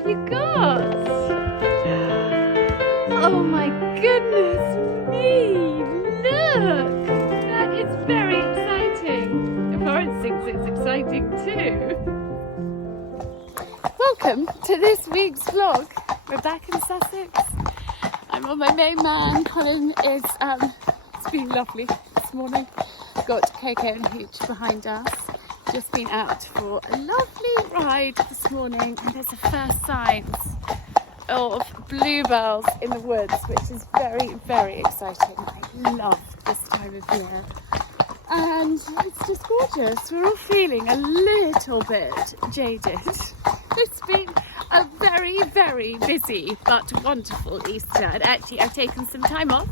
have you got? Oh my goodness me! Look! That is very exciting. Lauren thinks it's exciting too. Welcome to this week's vlog. We're back in Sussex. I'm on my main man. Colin is, it's been lovely this morning. Got Coco and Hooch behind us. Just been out for a lovely ride this morning, and there's the first signs of bluebells in the woods, which is very, very exciting. I love this time of year. And it's just gorgeous. We're all feeling a little bit jaded. It's been a very, very busy but wonderful Easter. And actually I've taken some time off.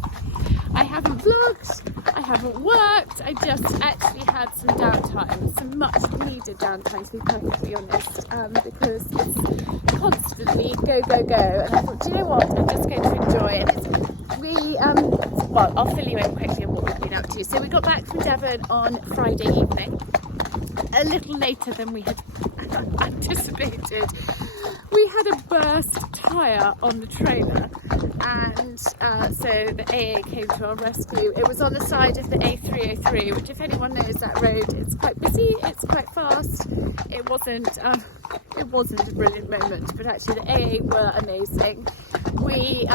I haven't vlogged, I haven't worked, I just actually had some downtime, some much needed downtime to be perfectly honest, because it's constantly go, go, go, and I thought, do you know what, I'm just going to enjoy it. Well, I'll fill you in quickly on what we've been up to. So we got back from Devon on Friday evening, a little later than we had anticipated. We had a burst tyre on the trailer, and so the AA came to our rescue. It was on the side of the A303, which, if anyone knows that road, it's quite busy, it's quite fast. It wasn't a brilliant moment, but actually the AA were amazing. We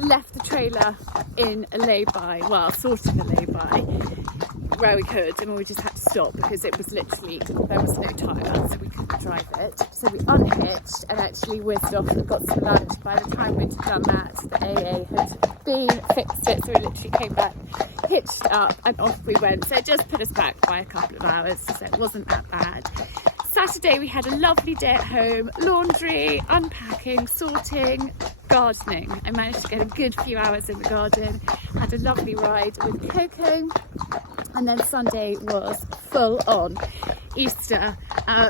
left the trailer in a lay-by, well, sort of a lay-by, where we could, and we just had to stop because it was literally, there was no tyre, so we couldn't drive it. So we unhitched and actually whizzed off and got some lunch. By the time we'd done that, the AA had been fixed it, so we literally came back, hitched up, and off we went. So it just put us back by a couple of hours, so it wasn't that bad. Saturday we had a lovely day at home, laundry, unpacking, sorting, gardening. I managed to get a good few hours in the garden, had a lovely ride with Coco, and then Sunday was full on Easter.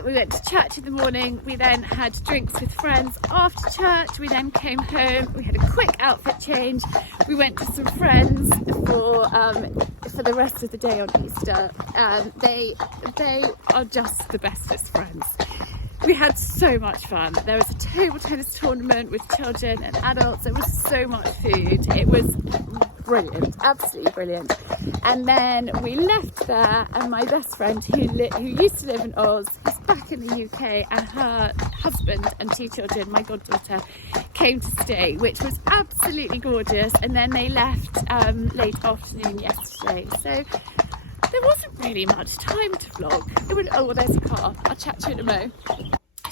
We went to church in the morning, we then had drinks with friends after church, we then came home, we had a quick outfit change, we went to some friends for the rest of the day on Easter, and they are just the bestest friends. We had so much fun. There was a table tennis tournament with children and adults. There was so much food. It was brilliant, absolutely brilliant. And then we left there, and my best friend who used to live in Oz is back in the UK, and her husband and two children, my goddaughter, came to stay, which was absolutely gorgeous. And then they left late afternoon yesterday. So there wasn't really much time to vlog. Oh, there's a car. I'll chat to you in a mo.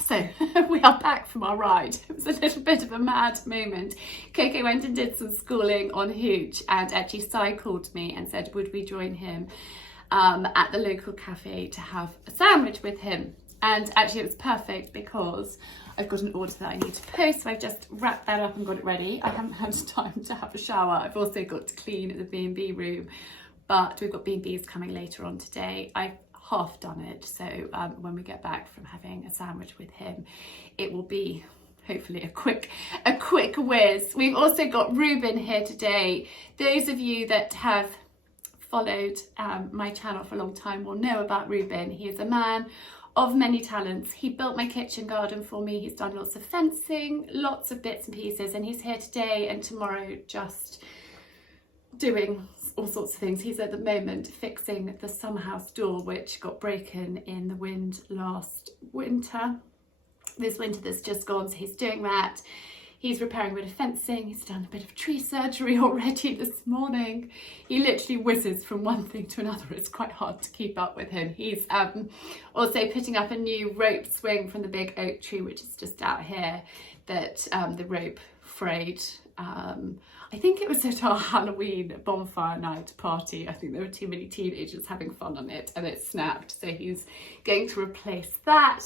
So we are back from our ride. It was a little bit of a mad moment. Coco went and did some schooling on Hooch, and actually Sigh called me and said, would we join him at the local cafe to have a sandwich with him? And actually it was perfect because I've got an order that I need to post, so I've just wrapped that up and got it ready. I haven't had time to have a shower. I've also got to clean the B&B room, but we've got B&Bs coming later on today. I've half done it, so when we get back from having a sandwich with him, it will be hopefully a quick whiz. We've also got Ruben here today. Those of you that have followed my channel for a long time will know about Ruben. He is a man of many talents. He built my kitchen garden for me. He's done lots of fencing, lots of bits and pieces, and he's here today and tomorrow just doing all sorts of things. He's at the moment fixing the summer house door, which got broken in the wind last winter. This winter that's just gone, so he's doing that. He's repairing a bit of fencing. He's done a bit of tree surgery already this morning. He literally whizzes from one thing to another. It's quite hard to keep up with him. He's also putting up a new rope swing from the big oak tree, which is just out here, that the rope frayed. I think it was at our Halloween bonfire night party. I think there were too many teenagers having fun on it and it snapped. So he's going to replace that.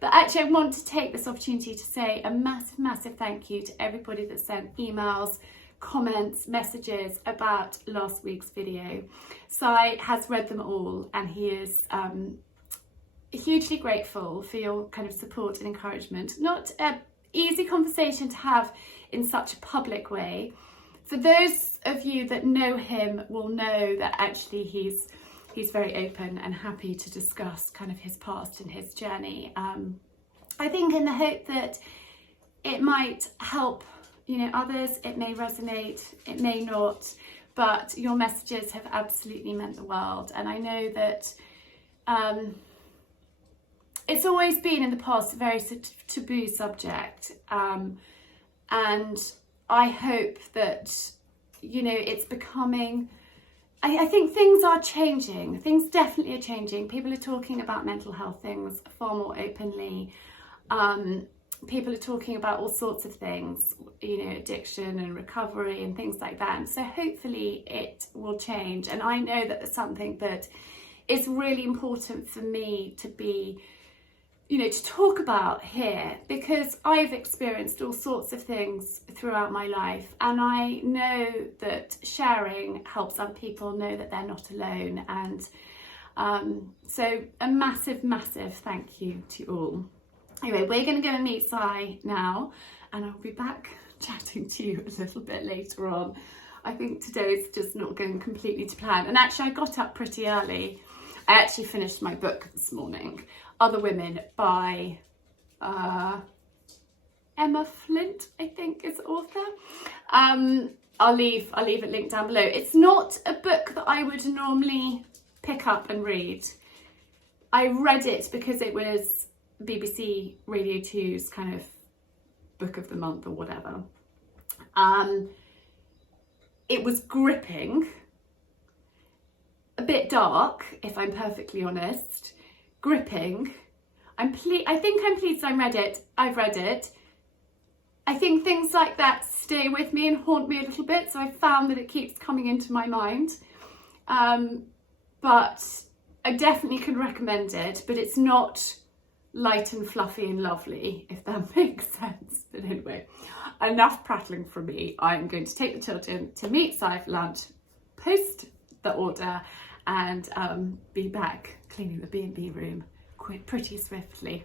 But actually I want to take this opportunity to say a massive, massive thank you to everybody that sent emails, comments, messages about last week's video. Sigh has read them all, and he is hugely grateful for your kind of support and encouragement. Not an easy conversation to have in such a public way. For those of you that know him will know that actually he's very open and happy to discuss kind of his past and his journey. I think in the hope that it might help, you know, others, it may resonate, it may not, but your messages have absolutely meant the world. And I know that it's always been in the past a very sort of taboo subject, and I hope that, you know, it's becoming, I think things are changing. Things definitely are changing. People are talking about mental health things far more openly. People are talking about all sorts of things, you know, addiction and recovery and things like that. And so hopefully it will change. And I know that it's something that is really important for me to be, you know, to talk about here, because I've experienced all sorts of things throughout my life, and I know that sharing helps other people know that they're not alone. And so a massive, massive thank you to all. Anyway, we're going to go and meet Sigh now, and I'll be back chatting to you a little bit later on. I think today's just not going completely to plan. And actually, I got up pretty early. I actually finished my book this morning, Other Women, by Emma Flint, I think is the author. I'll leave it linked down below. It's not a book that I would normally pick up and read. I read it because it was BBC Radio 2's kind of book of the month or whatever. It was gripping, a bit dark, if I'm perfectly honest. Gripping. I think I'm pleased I've read it. I think things like that stay with me and haunt me a little bit, so I've found that it keeps coming into my mind. But I definitely can recommend it, but it's not light and fluffy and lovely, if that makes sense. But anyway, enough prattling from me. I'm going to take the children to meet Sigh for lunch, post the order, and be back cleaning the B&B room pretty swiftly.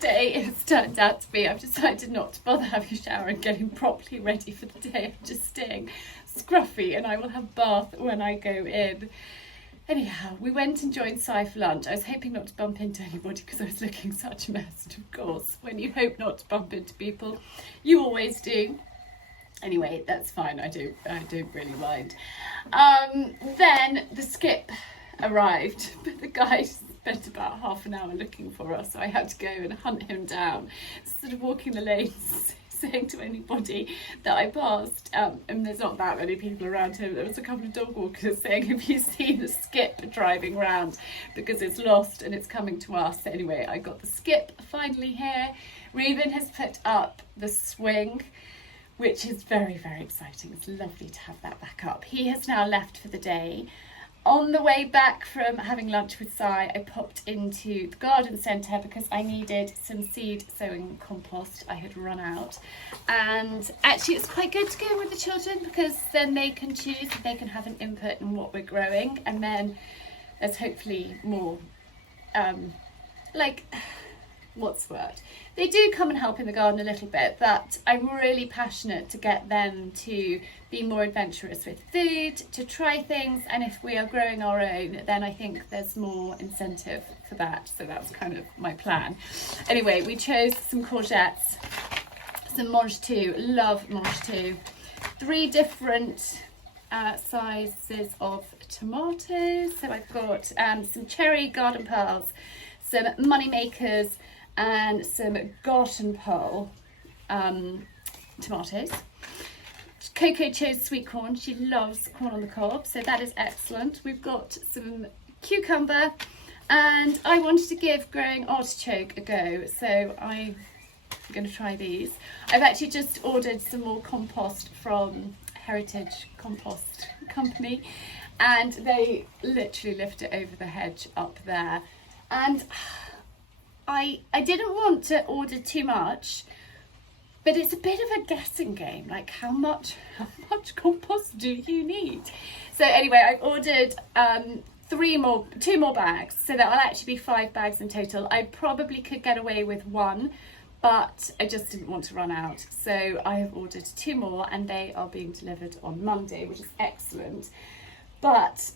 Day it's turned out to be. I've decided not to bother having a shower and getting properly ready for the day. I'm just staying scruffy, and I will have bath when I go in. Anyhow, we went and joined Sigh for lunch. I was hoping not to bump into anybody because I was looking such a mess, and of course when you hope not to bump into people, you always do. Anyway, that's fine. I don't really mind. Then the skip arrived, but the guy spent about half an hour looking for us, so I had to go and hunt him down, sort of walking the lanes, saying to anybody that I passed, and there's not that many people around him. There was a couple of dog walkers saying, have you seen a skip driving round, because it's lost and it's coming to us. Anyway, I got the skip finally here. Reuben has put up the swing, which is very, very exciting. It's lovely to have that back up. He has now left for the day. On the way back from having lunch with Sigh, I popped into the garden centre because I needed some seed sowing compost. I had run out, and actually it's quite good to go with the children because then they can choose, they can have an input in what we're growing, and then there's hopefully more, what's the word? They do come and help in the garden a little bit, but I'm really passionate to get them to be more adventurous with food, to try things, and if we are growing our own, then I think there's more incentive for that. So that's kind of my plan. Anyway, we chose some courgettes, some mange tout, love mange tout, 3 different sizes of tomatoes. So I've got some cherry garden pearls, some money makers, and some garden pearl tomatoes. Coco chose sweet corn. She loves corn on the cob, so that is excellent. We've got some cucumber, and I wanted to give growing artichoke a go, so I I'm going to try these. I've actually just ordered some more compost from Heritage Compost Company, and they literally lift it over the hedge up there. And I didn't want to order too much, but it's a bit of a guessing game, like how much compost do you need? So anyway, I've ordered 2 more bags, so that will actually be 5 bags in total. I probably could get away with 1, but I just didn't want to run out. So I have ordered 2 more, and they are being delivered on Monday, which is excellent. But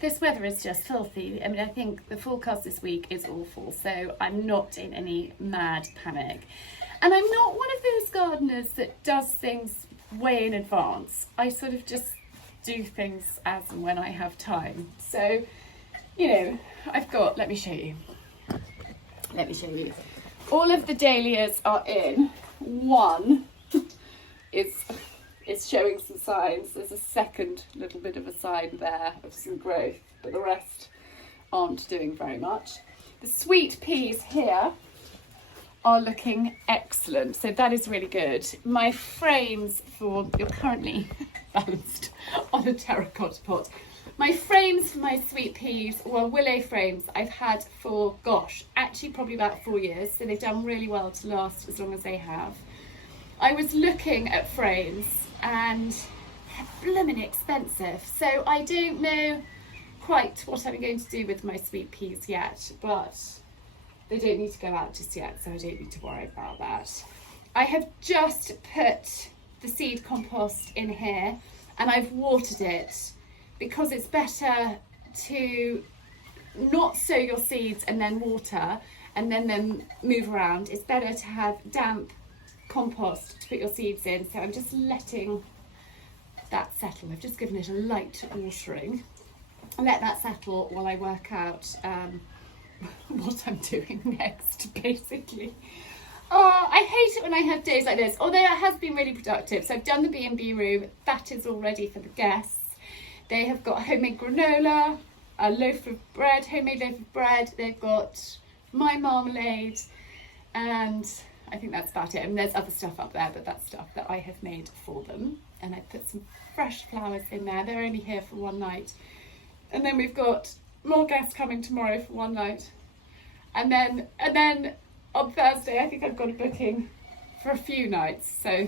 this weather is just filthy. I mean, I think the forecast this week is awful, so I'm not in any mad panic. And I'm not one of those gardeners that does things way in advance. I sort of just do things as and when I have time. So, you know, I've got, let me show you. All of the dahlias are in. One is showing some signs. There's a second little bit of a sign there of some growth, but the rest aren't doing very much. The sweet peas here are looking excellent, so that is really good. My frames you're currently balanced on a terracotta pot. My frames for my sweet peas were willow frames I've had for, gosh, actually probably about 4 years, so they've done really well to last as long as they have. I was looking at frames and they're blooming expensive, so I don't know quite what I'm going to do with my sweet peas yet, but they don't need to go out just yet, so I don't need to worry about that. I have just put the seed compost in here, and I've watered it because it's better to not sow your seeds and then water and then them move around. It's better to have damp compost to put your seeds in. So I'm just letting that settle. I've just given it a light watering. I'll let that settle while I work out what I'm doing next, basically. Oh, I hate it when I have days like this, although it has been really productive. So I've done the B&B room. That is all ready for the guests. They have got homemade granola, a loaf of bread, homemade loaf of bread. They've got my marmalade, and I think that's about it. And there's other stuff up there, but that's stuff that I have made for them. And I put some fresh flowers in there. They're only here for one night. And then we've got more guests coming tomorrow for one night. And then on Thursday, I think I've got a booking for a few nights. So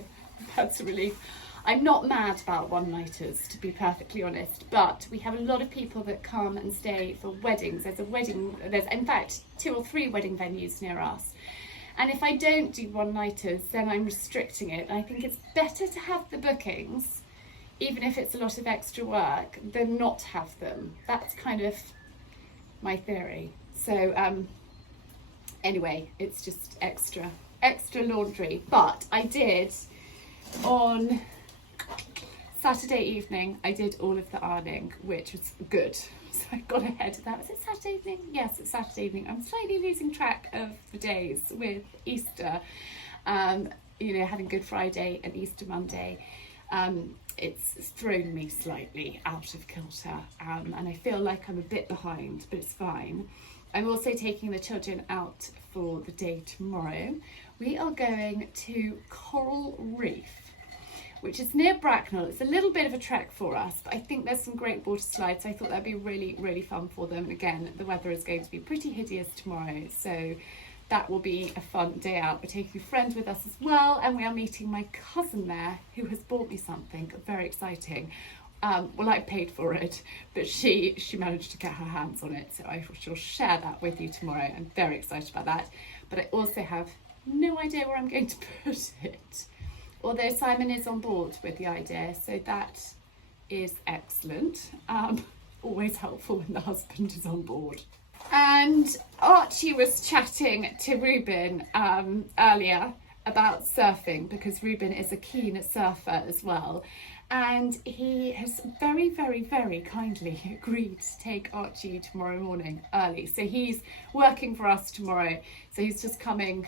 that's a relief. I'm not mad about one-nighters, to be perfectly honest, but we have a lot of people that come and stay for weddings. There's in fact 2 or 3 wedding venues near us. And if I don't do one-nighters, then I'm restricting it. And I think it's better to have the bookings, even if it's a lot of extra work, than not have them. That's kind of my theory. So anyway, it's just extra laundry. But I did on Saturday evening, I did all of the ironing, which was good. So I got ahead of that. Was it Saturday evening? Yes, it's Saturday evening. I'm slightly losing track of the days with Easter. Having Good Friday and Easter Monday. It's thrown me slightly out of kilter, and I feel like I'm a bit behind, but it's fine. I'm also taking the children out for the day tomorrow. We are going to Coral Reef, which is near Bracknell. It's a little bit of a trek for us, but I think there's some great water slides. So I thought that'd be really, really fun for them. And again, the weather is going to be pretty hideous tomorrow, so that will be a fun day out. We're taking a friend with us as well, and we are meeting my cousin there, who has bought me something very exciting. Well, I paid for it, but she managed to get her hands on it, so I shall share that with you tomorrow. I'm very excited about that, but I also have no idea where I'm going to put it. Although Simon is on board with the idea, so that is excellent. Always helpful when the husband is on board. And Archie was chatting to Ruben earlier about surfing, because Ruben is a keen surfer as well. And he has very, very, very kindly agreed to take Archie tomorrow morning early. So he's working for us tomorrow. So he's just coming.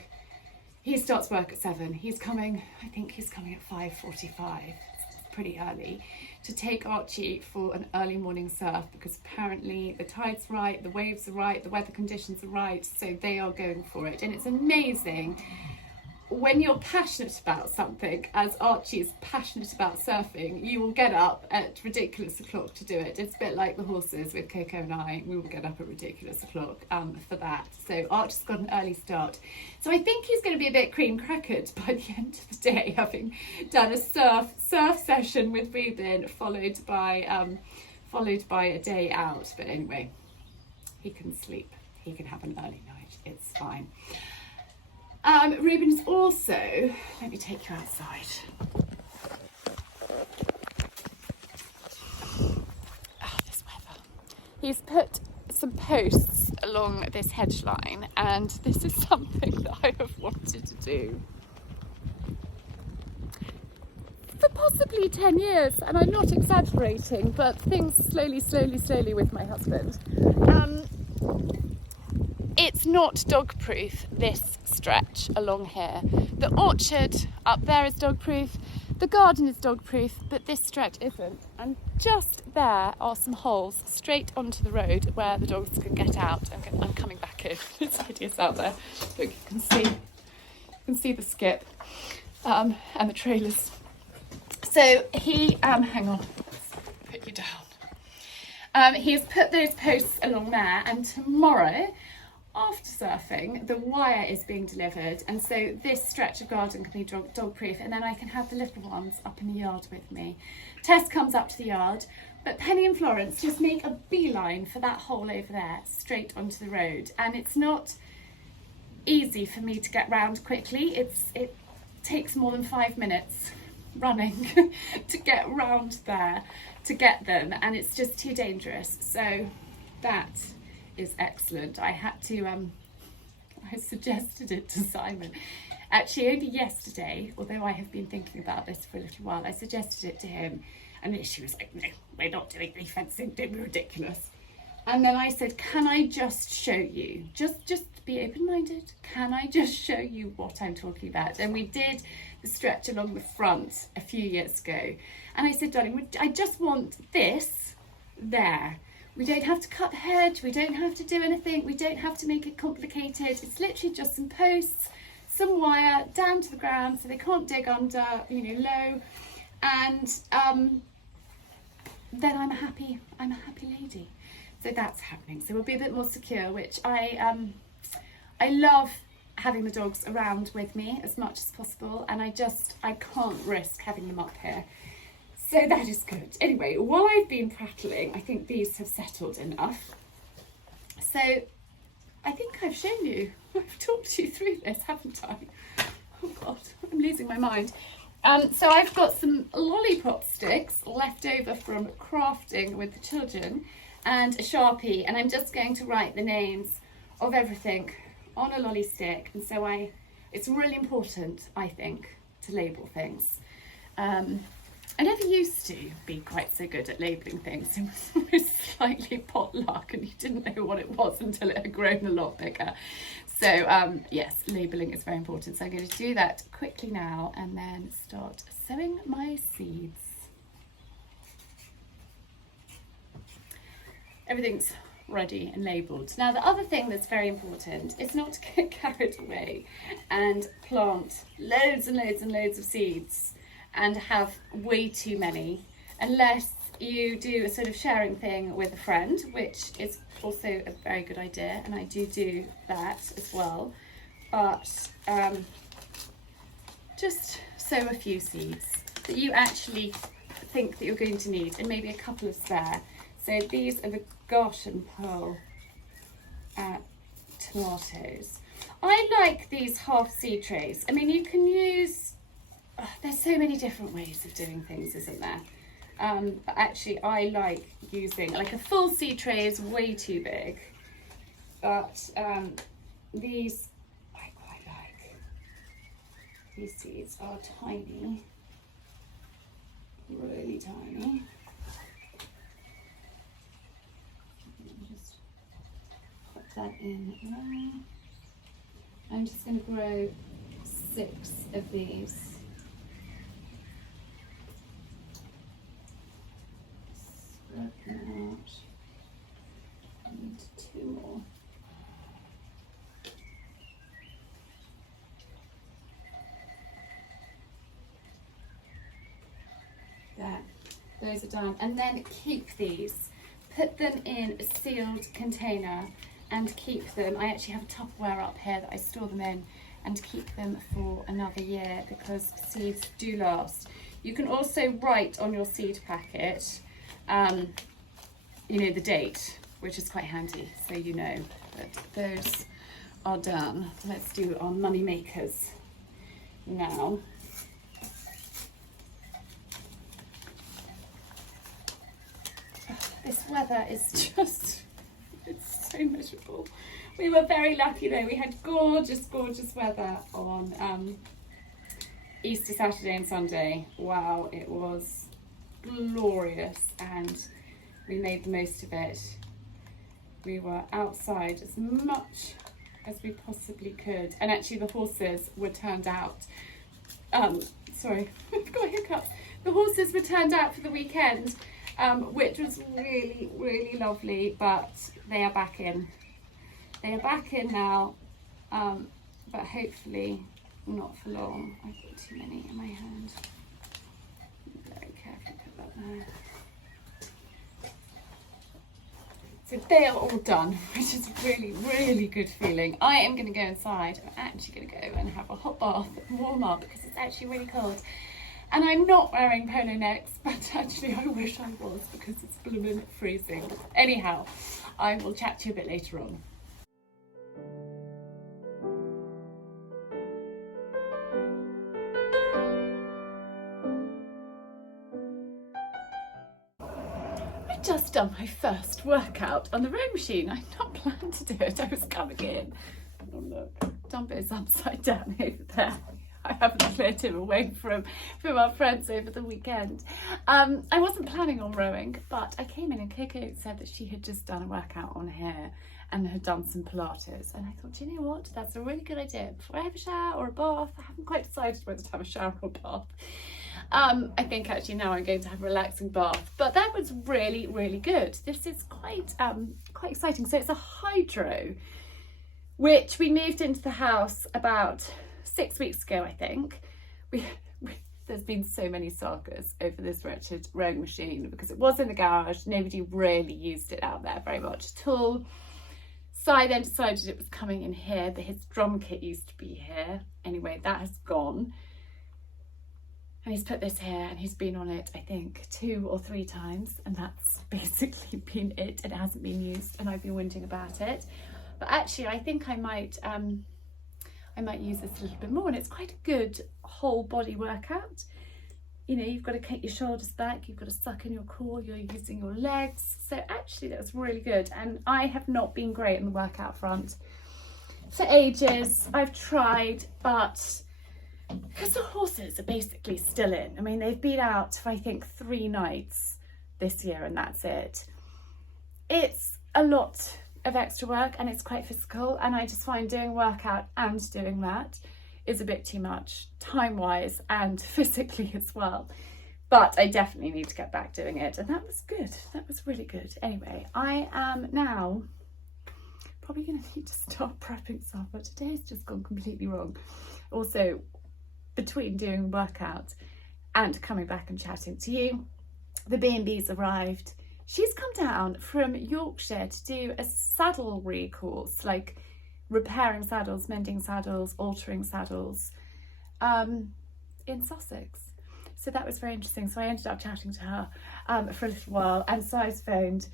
He starts work at 7. I think he's coming at 5:45. It's pretty early, to take Archie for an early morning surf, because apparently the tide's right, the waves are right, the weather conditions are right, so they are going for it. And it's amazing when you're passionate about something, as Archie is passionate about surfing, you will get up at ridiculous o'clock to do it. It's a bit like the horses with Coco and I. We will get up at ridiculous o'clock for that. So Archie's got an early start. So I think he's going to be a bit cream crackered by the end of the day, having done a surf session with Reuben, followed by a day out. But anyway, he can sleep. He can have an early night. It's fine. Reuben is also, let me take you outside. Oh, this weather. He's put some posts along this hedge line, and this is something that I have wanted to do for possibly 10 years, and I'm not exaggerating, but things slowly with my husband. It's not dog proof, this stretch along here. The orchard up there is dog proof, the garden is dog proof, but this stretch isn't. And just there are some holes straight onto the road where the dogs can get out. I'm coming back in. It's hideous out there. Look, you can see the skip and the trailers. So he, hang on, let's put you down. He's put those posts along there, and tomorrow, after surfing, the wire is being delivered, and so this stretch of garden can be dog proof, and then I can have the little ones up in the yard with me. Tess comes up to the yard, but Penny and Florence just make a beeline for that hole over there, straight onto the road, and it's not easy for me to get round quickly. It takes more than 5 minutes running to get round there to get them, and it's just too dangerous. So that is excellent. I had to I suggested it to Simon actually only yesterday, although I have been thinking about this for a little while. I suggested it to him, and she was like, no, we're not doing any fencing, don't be ridiculous. And then I said, can I just show you, just be open-minded, can I just show you what I'm talking about? And we did the stretch along the front a few years ago, and I said, darling, I just want this there. We don't have to cut the hedge, we don't have to do anything, we don't have to make it complicated. It's literally just some posts, some wire down to the ground so they can't dig under, low. And then I'm a happy lady. So that's happening. So we'll be a bit more secure, which I love having the dogs around with me as much as possible, and I can't risk having them up here. So that is good. Anyway, while I've been prattling, I think these have settled enough. So I think I've shown you, I've talked you through this, haven't I? Oh God, I'm losing my mind. So I've got some lollipop sticks left over from crafting with the children and a Sharpie, and I'm just going to write the names of everything on a lolly stick. And so it's really important, I think, to label things. I never used to be quite so good at labelling things. It was always slightly potluck, and you didn't know what it was until it had grown a lot bigger. So yes, labelling is very important. So I'm going to do that quickly now and then start sowing my seeds. Everything's ready and labelled. Now the other thing that's very important is not to get carried away and plant loads and loads and loads of seeds and have way too many, unless you do a sort of sharing thing with a friend, which is also a very good idea, and I do that as well. But just sow a few seeds that you actually think that you're going to need, and maybe a couple of spare. So these are the Garten Pearl tomatoes. I like these half seed trays. I mean, you can use, there's so many different ways of doing things, isn't there? But actually I like using, like, a full seed tray is way too big, but these I quite like. These seeds are tiny, really tiny. Just put that in there. I'm just going to grow 6 of these. Spread them out. I need 2 more. those are done. And then keep these. Put them in a sealed container and keep them. I actually have a Tupperware up here that I store them in and keep them for another year because seeds do last. You can also write on your seed packet, you know, the date, which is quite handy, so you know that those are done. Let's do our money makers now. This weather is just, it's so miserable. We were very lucky though. We had gorgeous, gorgeous weather on Easter Saturday and Sunday. Wow, it was glorious and we made the most of it. We were outside as much as we possibly could. And actually the horses were turned out. Sorry, I've got hiccups. The horses were turned out for the weekend. Which was really, really lovely, but they are back in. They are back in now, but hopefully not for long. I've got too many in my hand. Very carefully put that there. So they are all done, which is a really, really good feeling. I am going to go inside. I'm actually going to go and have a hot bath and warm up because it's actually really cold. And I'm not wearing polo necks, but actually I wish I was because it's blooming freezing. Anyhow, I will chat to you a bit later on. I've just done my first workout on the rowing machine. I had not planned to do it. I was coming in. Oh look, Dump is upside down over there. I haven't cleared him away from our friends over the weekend. I wasn't planning on rowing, but I came in and Coco said that she had just done a workout on here and had done some Pilates. And I thought, you know what, that's a really good idea. Before I have a shower or a bath, I haven't quite decided whether to have a shower or a bath. I think actually now I'm going to have a relaxing bath, but that was really, really good. This is quite exciting. So it's a hydro, which we moved into the house about 6 weeks ago, I think. There's been so many sagas over this wretched rowing machine because it was in the garage. Nobody really used it out there very much at all. Sigh then decided it was coming in here, but his drum kit used to be here. Anyway, that has gone. And he's put this here and he's been on it, I think, 2 or 3 times. And that's basically been it. It hasn't been used and I've been whinging about it. But actually, I think I might use this a little bit more, and it's quite a good whole body workout. You know, you've got to kick your shoulders back, you've got to suck in your core, you're using your legs. So actually that was really good. And I have not been great in the workout front for ages. I've tried, but because the horses are basically still in. I mean, they've been out for I think 3 nights this year and that's it. It's a lot of extra work and it's quite physical, and I just find doing workout and doing that is a bit too much time-wise and physically as well. But I definitely need to get back doing it, and that was good. That was really good. Anyway, I am now probably going to need to start prepping supper. Today's just gone completely wrong. Also, between doing workout and coming back and chatting to you, the B&B's arrived. She's come down from Yorkshire to do a saddlery course, like repairing saddles, mending saddles, altering saddles, in Sussex. So that was very interesting. So I ended up chatting to her for a little while, and Si's phoned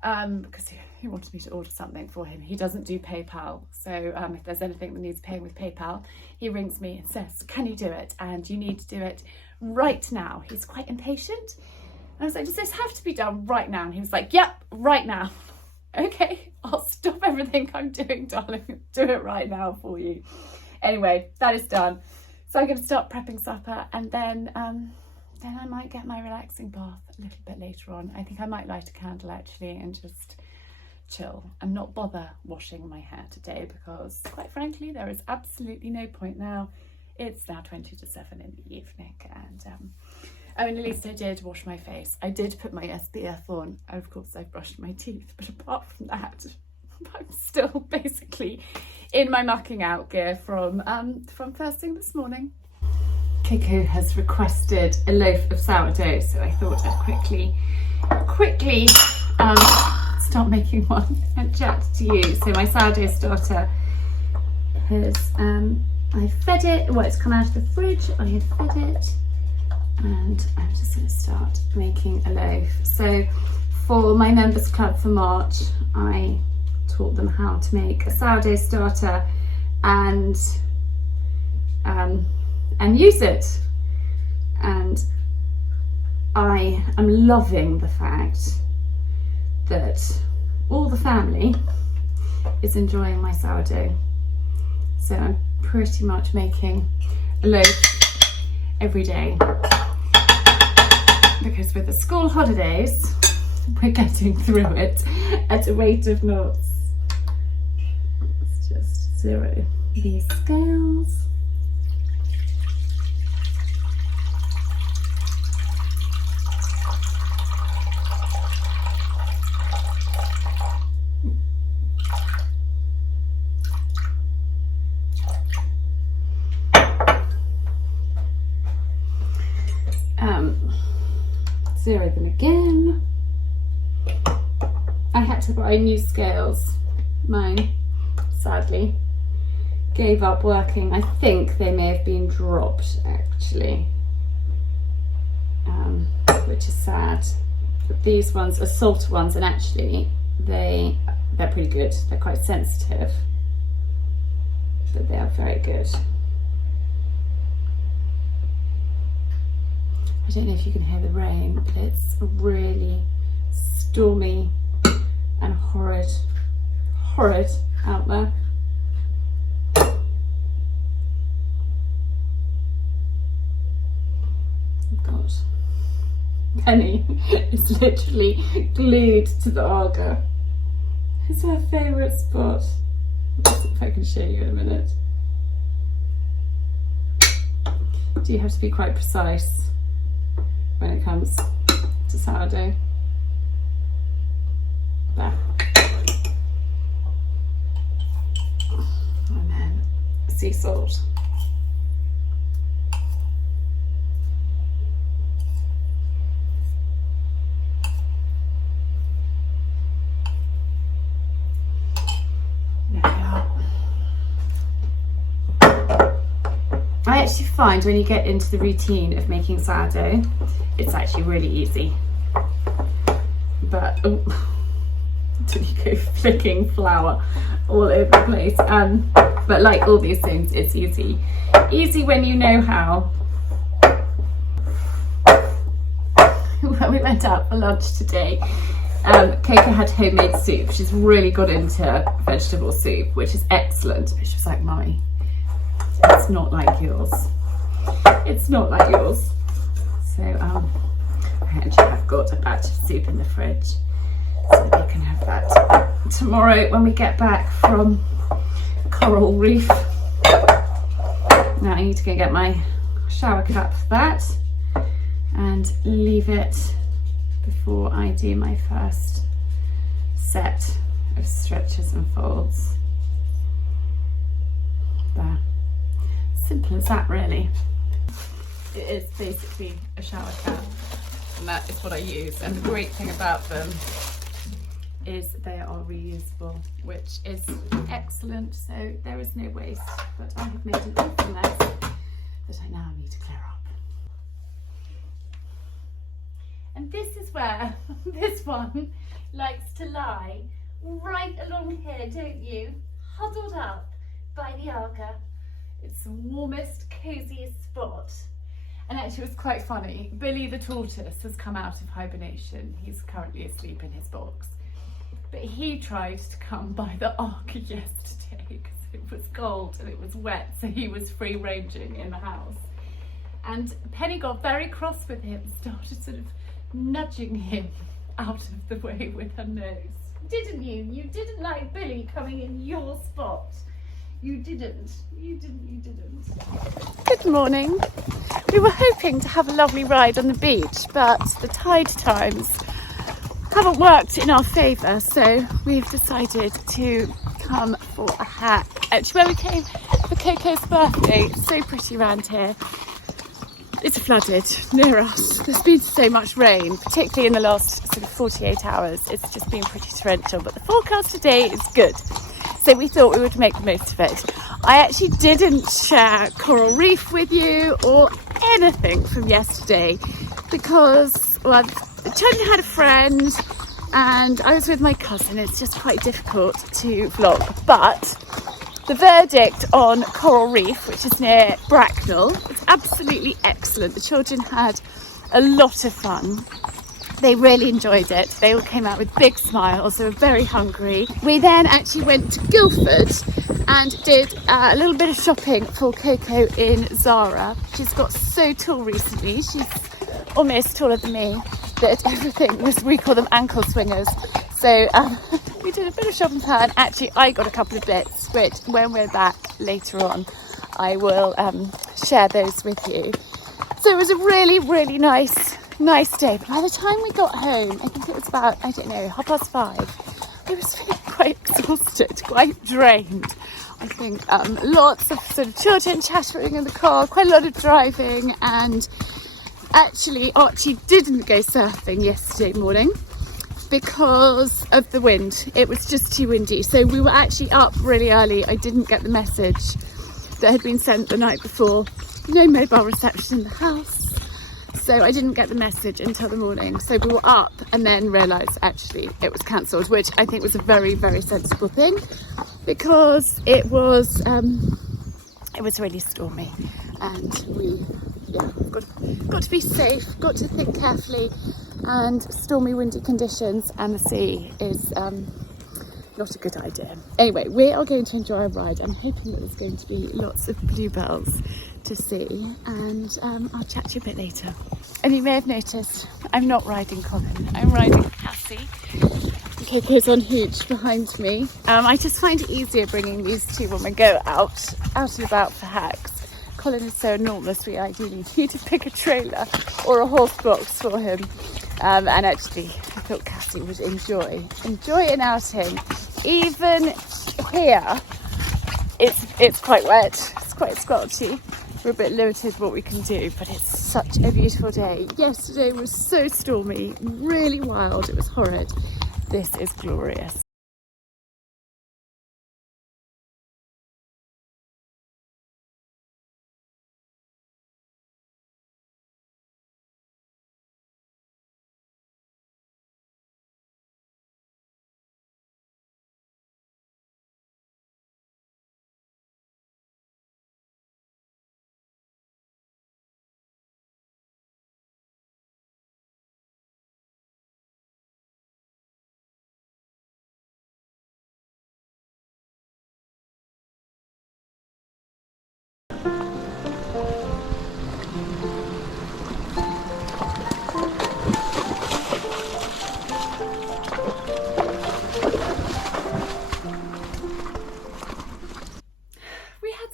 because he wanted me to order something for him. He doesn't do PayPal, so if there's anything that needs paying with PayPal, he rings me and says, can you do it? And you need to do it right now. He's quite impatient. And I was like, does this have to be done right now? And he was like, yep, right now. Okay, I'll stop everything I'm doing, darling. Do it right now for you. Anyway, that is done. So I'm going to start prepping supper, and then I might get my relaxing bath a little bit later on. I think I might light a candle actually and just chill and not bother washing my hair today because, quite frankly, there is absolutely no point now. It's now 20 to 7 in the evening, and I mean, at least I did wash my face. I did put my SPF on, and of course I brushed my teeth, but apart from that, I'm still basically in my mucking out gear from first thing this morning. Coco has requested a loaf of sourdough, so I thought I'd quickly start making one and chat to you. So my sourdough starter has, I fed it, well, it's come out of the fridge, I had fed it, and I'm just going to start making a loaf. So for my members club for March, I taught them how to make a sourdough starter and use it, and I am loving the fact that all the family is enjoying my sourdough. So I'm pretty much making a loaf every day, because with the school holidays we're getting through it at a rate of knots. Let's just zero these scales. Zero them again. I had to buy new scales. Mine, sadly, gave up working. I think they may have been dropped actually, which is sad. But these ones are salt ones, and actually they're pretty good. They're quite sensitive, but they are very good. I don't know if you can hear the rain, but it's really stormy and horrid out there. God, Penny is literally glued to the Arga. It's her favourite spot. Let's see if I can show you in a minute. Do you have to be quite precise when it comes to sourdough? There. And then sea salt. There we are. I actually find when you get into the routine of making sourdough, it's actually really easy. But until you go flicking flour all over the place. But like all these things, it's easy. Easy when you know how. When we went out for lunch today, Coco had homemade soup. She's really got into vegetable soup, which is excellent. But she was like, Mummy, it's not like yours. It's not like yours. So I actually have got a batch of soup in the fridge, so we can have that tomorrow when we get back from Coral Reef. Now I need to go get my shower cap for that and leave it before I do my first set of stretches and folds. There. Simple as that, really. It is basically a shower cap, and that is what I use. And the great thing about them is they are reusable, which is excellent. So there is no waste, but I have made an awful mess that I now need to clear up. And this is where this one likes to lie, right along here, don't you? Huddled up by the Arga. It's the warmest, cosiest spot. And actually it was quite funny. Billy the tortoise has come out of hibernation. He's currently asleep in his box. But he tried to come by the Arga yesterday because it was cold and it was wet, so he was free ranging in the house. And Penny got very cross with him, started sort of nudging him out of the way with her nose. Didn't you? You didn't like Billy coming in your spot. You didn't. Good morning. We were hoping to have a lovely ride on the beach, but the tide times haven't worked in our favour, so we've decided to come for a hack. Actually, when we came for Coco's birthday, it's so pretty around here. it's flooded near us. There's been so much rain, particularly in the last sort of 48 hours. It's just been pretty torrential, but the forecast today is good. So we thought we would make the most of it. I actually didn't share coral reef with you or anything from yesterday because, well, Chen had a friend and I was with my cousin. It's just quite difficult to vlog, but the verdict on Coral Reef, which is near Bracknell, is absolutely excellent. The children had a lot of fun. They really enjoyed it. They all came out with big smiles. They were very hungry. We then actually went to Guildford and did a little bit of shopping for Coco in Zara. She's got so tall recently. She's almost taller than me, that everything was, we call them ankle swingers. So we did a bit of shopping for her, and actually I got a couple of bits, which when we're back later on, I will share those with you. So it was a really, really nice day. But by the time we got home, I think it was about, I don't know, 5:30, I was feeling quite exhausted, quite drained. I think lots of sort of children chattering in the car, quite a lot of driving, and actually Archie didn't go surfing yesterday morning because of the wind. It was just too windy. So we were actually up really early. I didn't get the message that had been sent the night before. No mobile reception in the house. So I didn't get the message until the morning. So we were up and then realised actually it was cancelled, which I think was a very, very sensible thing because it was really stormy and we got to be safe, got to think carefully, and stormy, windy conditions and the sea is not a good idea. Anyway, we are going to enjoy our ride. I'm hoping that there's going to be lots of bluebells to see, and I'll chat to you a bit later. And you may have noticed I'm not riding Colin, I'm riding Cassie. Coco's on Hooch behind me. I just find it easier bringing these two when we go out and about for hacks. Colin is so enormous, we ideally need to pick a trailer or a horse box for him. And actually, I thought Cassie would enjoy an outing. Even here, it's quite wet, it's quite squelchy. We're a bit limited what we can do, but it's such a beautiful day. Yesterday was so stormy, really wild, it was horrid. This is glorious.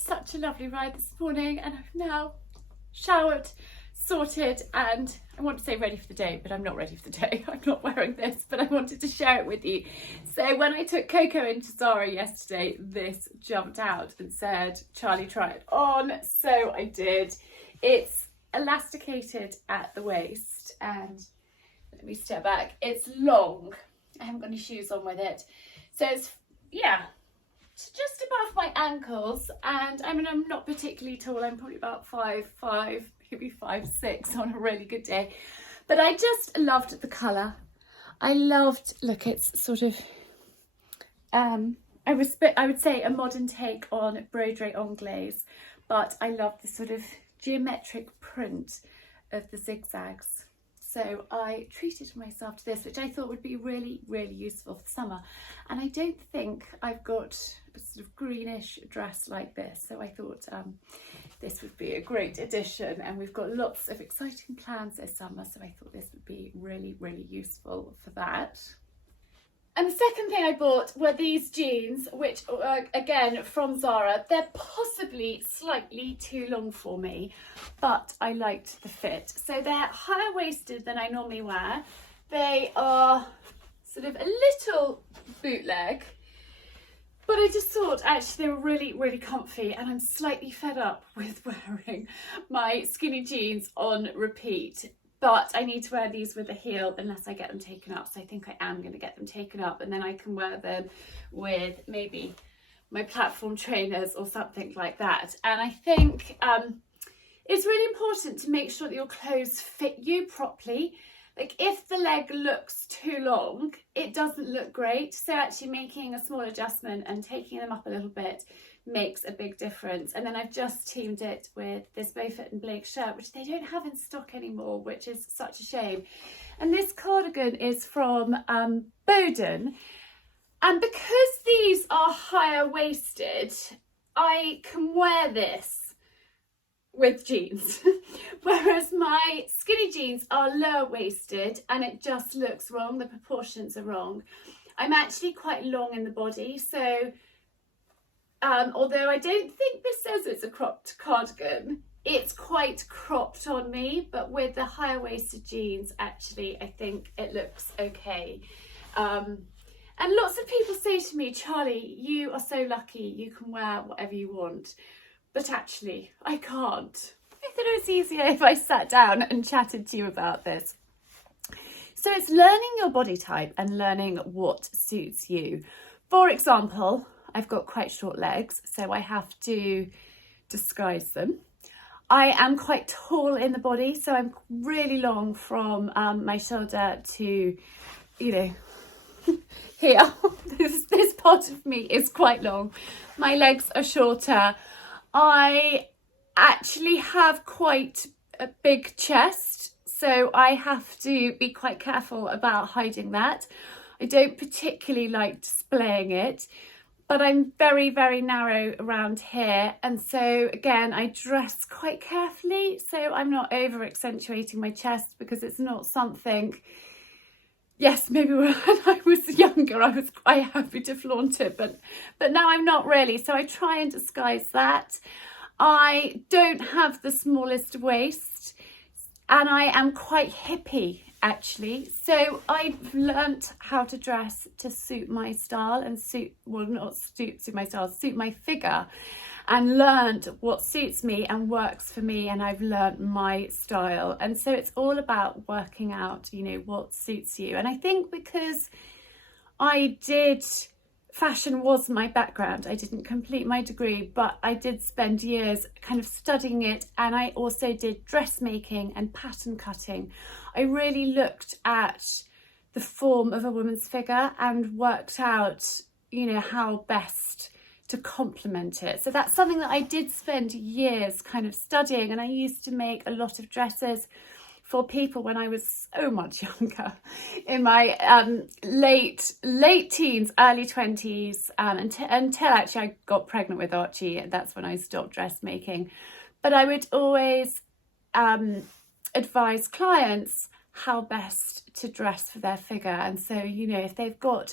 Such a lovely ride this morning, and I've now showered, sorted, and I want to say ready for the day, but I'm not ready for the day. I'm not wearing this, but I wanted to share it with you. So when I took Coco into Zara yesterday, this jumped out and said, Charlie, try it on. So I did. It's elasticated at the waist, and let me step back. It's long. I haven't got any shoes on with it. So it's, yeah, just above my ankles, and I mean I'm not particularly tall. I'm probably about 5'5", maybe 5'6" on a really good day, but I just loved the colour. I loved, look, it's sort of I would say a modern take on broderie anglaise, but I love the sort of geometric print of the zigzags. So I treated myself to this, which I thought would be really, really useful for summer. And I don't think I've got a sort of greenish dress like this. So I thought this would be a great addition. And we've got lots of exciting plans this summer. So I thought this would be really, really useful for that. And the second thing I bought were these jeans, which are, again, from Zara. They're possibly slightly too long for me, but I liked the fit. So they're higher waisted than I normally wear. They are sort of a little bootleg, But I just thought actually they were really, really comfy, and I'm slightly fed up with wearing my skinny jeans on repeat. But I need to wear these with a heel unless I get them taken up. So I think I am going to get them taken up, and then I can wear them with maybe my platform trainers or something like that. And I think it's really important to make sure that your clothes fit you properly. Like if the leg looks too long, it doesn't look great. So actually making a small adjustment and taking them up a little bit makes a big difference. And then I've just teamed it with this Beaufort and Blake shirt, which they don't have in stock anymore, which is such a shame. And this cardigan is from Boden. And because these are higher waisted, I can wear this with jeans, whereas my skinny jeans are lower waisted and it just looks wrong, the proportions are wrong. I'm actually quite long in the body, so although I don't think this says it's a cropped cardigan, it's quite cropped on me, but with the higher waisted jeans actually I think it looks okay. And lots of people say to me, Charlie, you are so lucky, you can wear whatever you want. But actually, I can't. I thought it was easier if I sat down and chatted to you about this. So it's learning your body type and learning what suits you. For example, I've got quite short legs, so I have to disguise them. I am quite tall in the body, so I'm really long from my shoulder to, you know, here. This part of me is quite long. My legs are shorter. I actually have quite a big chest, so I have to be quite careful about hiding that. I don't particularly like displaying it, but I'm very, very narrow around here. And so again, I dress quite carefully, so I'm not over accentuating my chest because it's not something. Yes, maybe when I was younger, I was quite happy to flaunt it, but now I'm not really. So I try and disguise that. I don't have the smallest waist, and I am quite hippie, actually. So I've learnt how to dress to suit my style and suit my figure, and learned what suits me and works for me, and I've learnt my style. And so it's all about working out, you know, what suits you. And I think because fashion was my background, I didn't complete my degree, but I did spend years kind of studying it, and I also did dressmaking and pattern cutting. I really looked at the form of a woman's figure and worked out, you know, how best to complement it. So that's something that I did spend years kind of studying, and I used to make a lot of dresses for people when I was so much younger, in my late teens, early 20s, until actually I got pregnant with Archie. That's when I stopped dressmaking. But I would always advise clients how best to dress for their figure. And so, you know, if they've got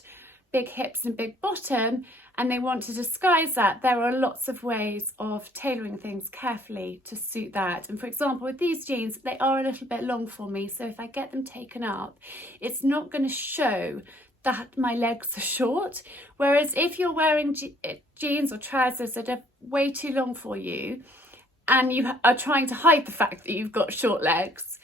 big hips and big bottom and they want to disguise that, there are lots of ways of tailoring things carefully to suit that. And for example, with these jeans, they are a little bit long for me, so if I get them taken up, it's not going to show that my legs are short. Whereas if you're wearing jeans or trousers that are way too long for you and you are trying to hide the fact that you've got short legs,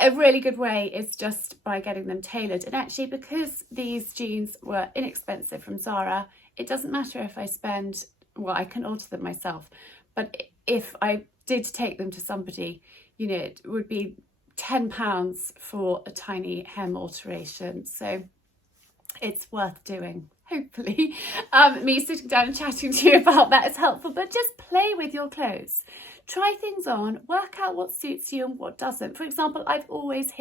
a really good way is just by getting them tailored. And actually, because these jeans were inexpensive from Zara, it doesn't matter if I spend, well, I can alter them myself, but if I did take them to somebody, you know, it would be £10 for a tiny hem alteration. So it's worth doing. Hopefully me sitting down and chatting to you about that is helpful, but just play with your clothes. Try things on, work out what suits you and what doesn't. For example, I've always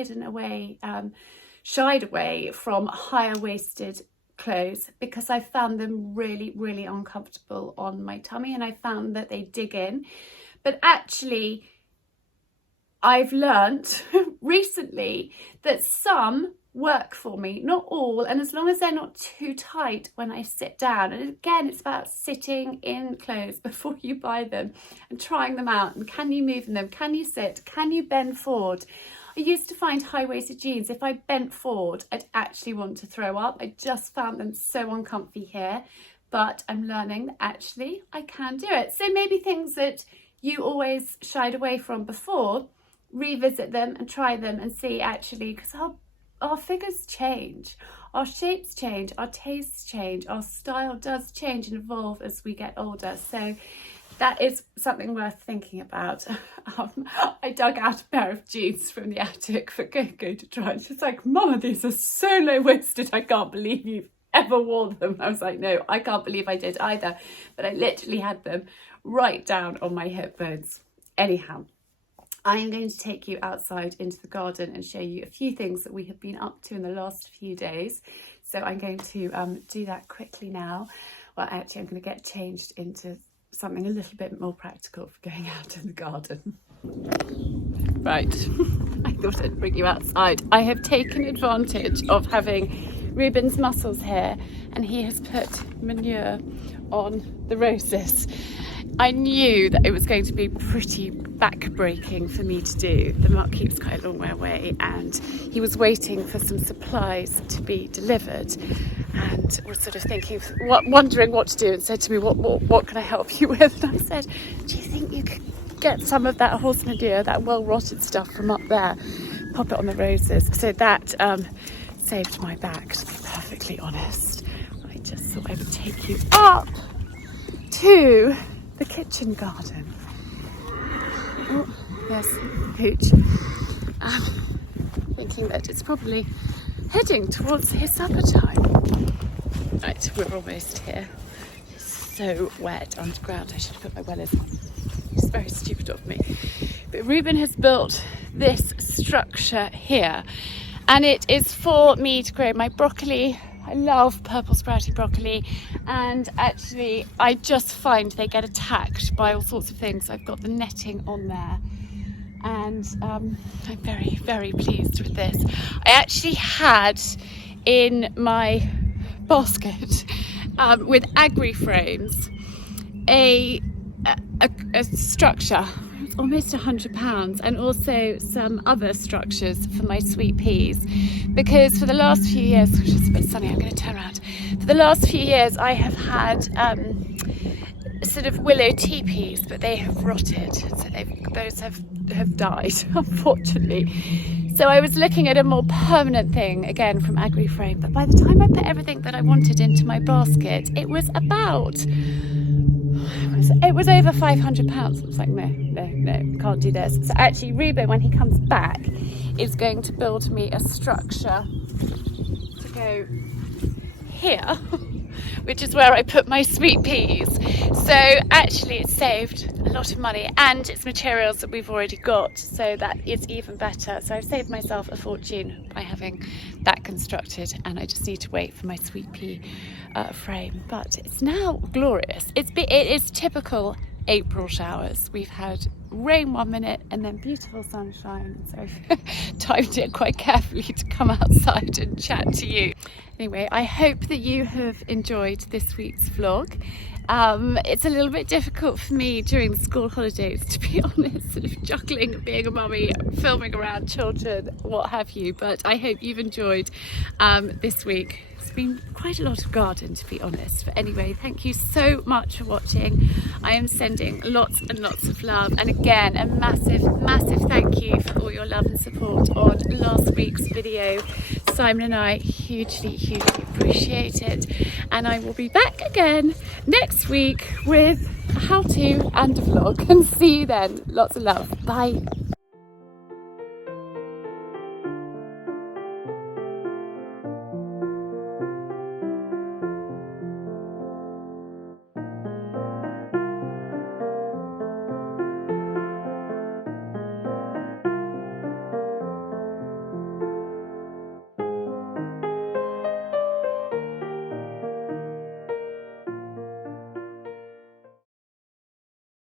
shied away from higher waisted clothes because I found them really, really uncomfortable on my tummy, and I found that they dig in. But actually, I've learnt recently that some work for me, not all, and as long as they're not too tight when I sit down. And again, it's about sitting in clothes before you buy them and trying them out, and can you move in them, can you sit, can you bend forward. I used to find high-waisted jeans, if I bent forward, I'd actually want to throw up. I just found them so uncomfy here. but I'm learning that actually I can do it. So maybe things that you always shied away from before, revisit them and try them and see actually, because our figures change, our shapes change, our tastes change, our style does change and evolve as we get older. So that is something worth thinking about. I dug out a pair of jeans from the attic for Coco to try, and she's like, Mama, these are so low-waisted, I can't believe you've ever wore them. I was like, no, I can't believe I did either, but I literally had them right down on my hip bones. Anyhow, I am going to take you outside into the garden and show you a few things that we have been up to in the last few days. So I'm going to do that quickly now. Well, actually, I'm going to get changed into something a little bit more practical for going out in the garden. Right, I thought I'd bring you outside. I have taken advantage of having Ruben's muscles here, and he has put manure on the roses. I knew that it was going to be pretty back-breaking for me to do. The market's quite a long way away, and he was waiting for some supplies to be delivered and was sort of thinking, wondering what to do, and said to me, what can I help you with? And I said, do you think you could get some of that horse manure, that well-rotted stuff from up there, pop it on the roses? So that saved my back, to be perfectly honest. I just thought I would take you up to the kitchen garden. Oh, there's Pooch. Thinking that it's probably heading towards his supper time. Right, we're almost here. It's so wet underground. I should have put my wellies on. It's very stupid of me. But Ruben has built this structure here, and it is for me to grow my broccoli. I love purple sprouty broccoli, and actually I just find they get attacked by all sorts of things. I've got the netting on there, and I'm very, very pleased with this. I actually had in my basket with agri frames a structure. It's almost £100, and also some other structures for my sweet peas, because for the last few years, which is a bit sunny, I'm going to turn around. For the last few years I have had sort of willow teepees, but they have rotted, so those have died, unfortunately. So I was looking at a more permanent thing, again from agri frame, but by the time I put everything that I wanted into my basket, it was over £500. I was like, no, can't do this. So actually Ruben, when he comes back, is going to build me a structure to go here, which is where I put my sweet peas. So actually it's saved a lot of money, and it's materials that we've already got, so that is even better. So I've saved myself a fortune by having that constructed, and I just need to wait for my sweet pea frame. But it's now glorious. It is typical April showers. We've had rain 1 minute and then beautiful sunshine, so I've timed it quite carefully to come outside and chat to you. Anyway, I hope that you have enjoyed this week's vlog. It's a little bit difficult for me during the school holidays, to be honest, sort of juggling being a mummy, filming around children, what have you, but I hope you've enjoyed this week. It's been quite a lot of garden, to be honest. But anyway, thank you so much for watching. I am sending lots and lots of love, and again a massive thank you for all your love and support on last week's video. Simon and I hugely appreciate it, and I will be back again next week with a how-to and a vlog, and see you then. Lots of love. Bye.